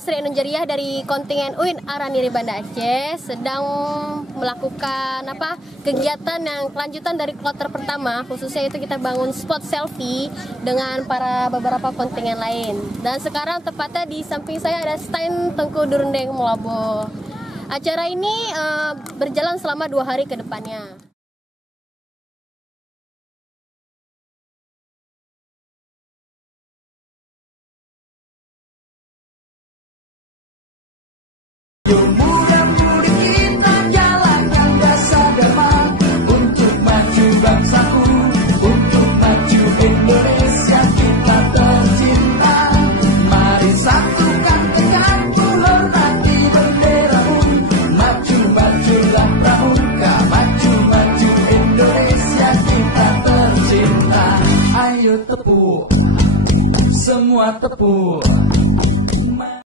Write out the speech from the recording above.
Sri Anunjariah dari kontingen UIN Araniri Banda Aceh sedang melakukan kegiatan yang kelanjutan dari kloter pertama, khususnya itu kita bangun spot selfie dengan beberapa kontingen lain. Dan sekarang tepatnya di samping saya ada stand Tengku Durundeng Mulabo. Acara ini berjalan selama 2 hari ke depannya. Mudah-mudahan kita jalan yang biasa damai untuk maju bangsaku, untuk maju Indonesia kita tercinta. Mari satukan tekadku, hormati benderamu, maju-majulah pramuka, maju-maju Indonesia kita tercinta. Ayo tepuk, semua tepuk.